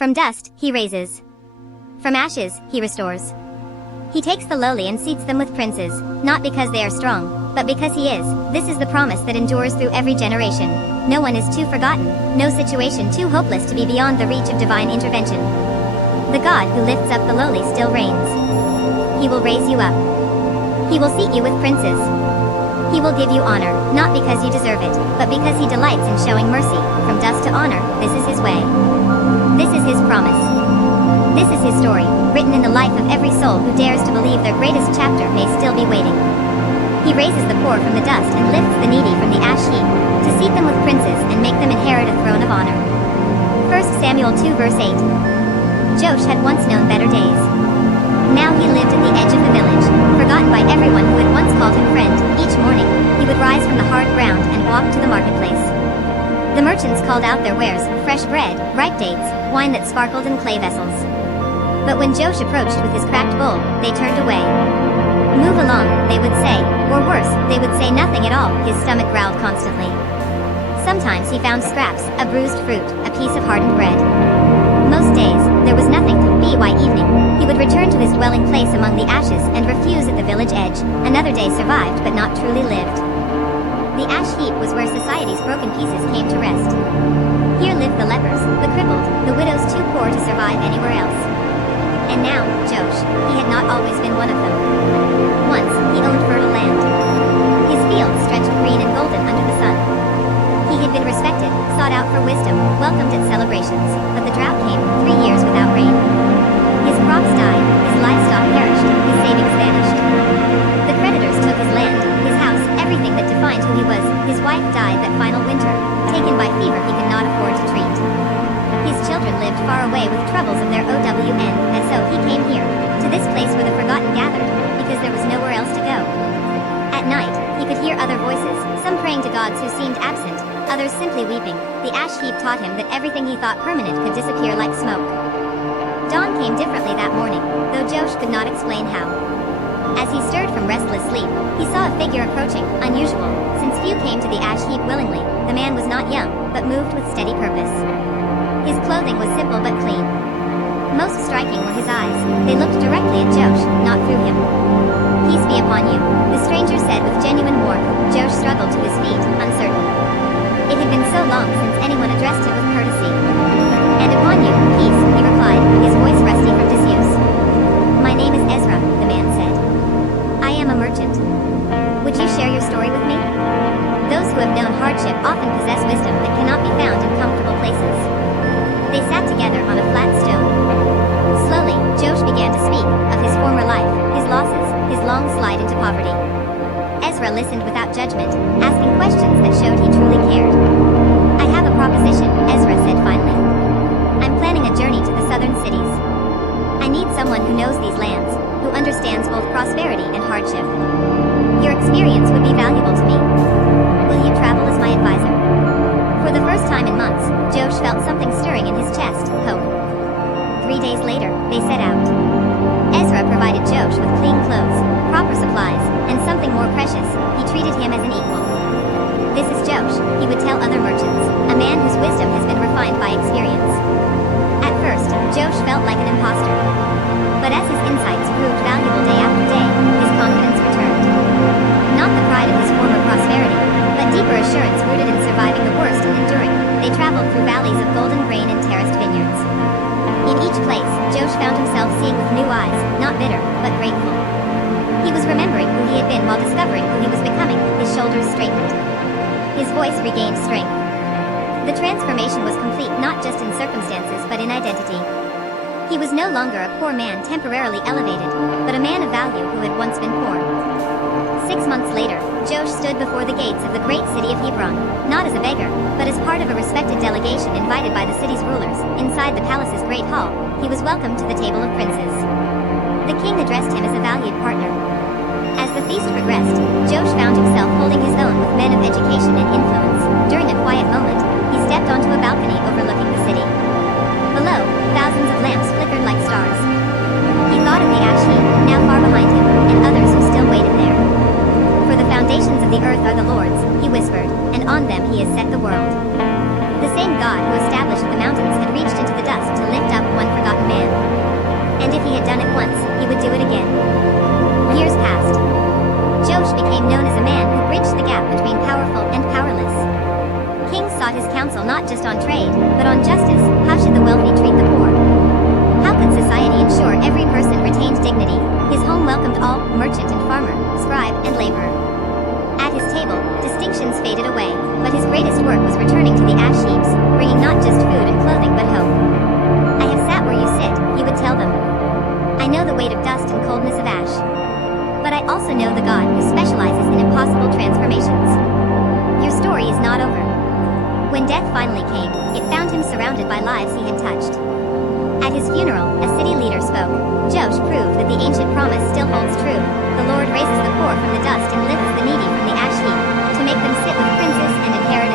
From dust, he raises. From ashes, he restores. He takes the lowly and seats them with princes, not because they are strong, but because he is. This is the promise that endures through every generation. No one is too forgotten, no situation too hopeless to be beyond the reach of divine intervention. The God who lifts up the lowly still reigns. He will raise you up. He will seat you with princes. He will give you honor, not because you deserve it, but because he delights in showing mercy. From dust to honor, this is his way. This is his promise. This is his story, written in the life of every soul who dares to believe their greatest chapter may still be waiting. He raises the poor from the dust and lifts the needy from the ash heap, to seat them with princes and make them inherit a throne of honor. 1 Samuel 2 verse 8. Joash had once known better days. Now he lived at the edge of the village, forgotten by everyone who had once called him friend. Each morning, he would rise from the hard ground and walk to the marketplace. The merchants called out their wares, fresh bread, ripe dates, wine that sparkled in clay vessels. But when Joash approached with his cracked bowl, they turned away. Move along, they would say, or worse, they would say nothing at all. His stomach growled constantly. Sometimes he found scraps, a bruised fruit, a piece of hardened bread. Most days, there was nothing. By evening, he would return to his dwelling place among the ashes and refuse at the village edge. Another day survived but not truly lived. The ash heap was where society's broken pieces came to rest. Here lived the lepers, the crippled, the widows too poor to survive anywhere else. And now, Joash, he had not always been one of them. Once, he owned fertile land. His fields stretched green and golden under the sun. He had been respected, sought out for wisdom, welcomed at celebrations, but the drought came, 3 years without rain. His crops died, his livestock perished, his savings vanished. The creditors took his land, his house, everything that defined who he was. His wife died that final winter, taken by fever he could not afford to treat. His children lived far away with troubles of their own, and so he came here, to this place where the forgotten gathered, because there was nowhere else to go. At night, he could hear other voices, some praying to gods who seemed absent, others simply weeping. The ash heap taught him that everything he thought permanent could disappear like smoke. Dawn came differently that morning, though Joash could not explain how. As he stirred from restless sleep, he saw a figure approaching, unusual, since few came to the ash heap willingly. The man was not young, but moved with steady purpose. His clothing was simple but clean. Most striking were his eyes. They looked directly at Joash, not through him. "Peace be upon you," the stranger said with genuine warmth. Joash struggled to his feet, uncertain. It had been so long since anyone addressed him with courtesy. "And upon you, peace," he replied, his voice rusty from disuse. "My name is Ezra," the man said. "I am a merchant. Would you share your story with me?" Those who have known hardship often possess wisdom that cannot be found in comfortable places. They sat together on a flat stone. Slowly, Joash began to speak of his former life, his losses, his long slide into poverty. Ezra listened without judgment, asking questions that showed he truly cared. "I have a proposition," Ezra said finally. "I'm planning a journey to the southern cities. I need someone who knows these lands, who understands both prosperity and hardship. Your experience would be valuable to me. Will you travel as my advisor?" For the first time in months, Joash felt something stirring in his chest, hope. 3 days later, they set out. Ezra provided Joash with clean clothes, proper supplies, and something more precious, he treated him as an equal. "This is Joash," he would tell other merchants, "a man whose wisdom has been refined by experience." At first, Joash felt like an imposter. But as his insights proved valuable day after day, his confidence returned. Not the pride of his former prosperity, but deeper assurance rooted in surviving the worst and enduring. They traveled through valleys of golden grain and terraced vineyards. In each place, Joash found himself seeing with new eyes, not bitter, but grateful. He was remembering who he had been while discovering who he was becoming. His shoulders straightened. His voice regained strength. The transformation was complete not just in circumstances but in identity. He was no longer a poor man temporarily elevated, but a man of value who had once been poor. 6 months later, Joash stood before the gates of the great city of Hebron, not as a beggar, but as part of a respected delegation invited by the city's rulers. Inside the palace's great hall, he was welcomed to the table of princes. The king addressed him as a valued partner. As the feast progressed, Joash found himself holding his own with men of education and influence. During a quiet moment, he stepped onto a balcony overlooking the city. Below, thousands of lamps flickered like stars. He thought of the ash heap, now far behind him, and others who still waited there. "For the foundations of the earth are the Lord's," he whispered, "and on them he has set the world." The same God who established the mountains had reached into the dust to lift up From justice, how should the wealthy treat the poor? How could society ensure every person retained dignity? His home welcomed all, merchant and farmer, scribe and laborer. At his table, distinctions faded away, but his greatest work was returning to the ash heaps, bringing not just food and clothing but hope. I have sat where you sit, he would tell them. I know the weight of dust and coldness of ash. But I also know the God who specializes in impossible transformations. Your story is not over. When death finally came, it found him surrounded by lives he had touched. At his funeral, a city leader spoke. Josh proved that the ancient promise still holds true. The Lord raises the poor from the dust and lifts the needy from the ash heap, to make them sit with princes and inherit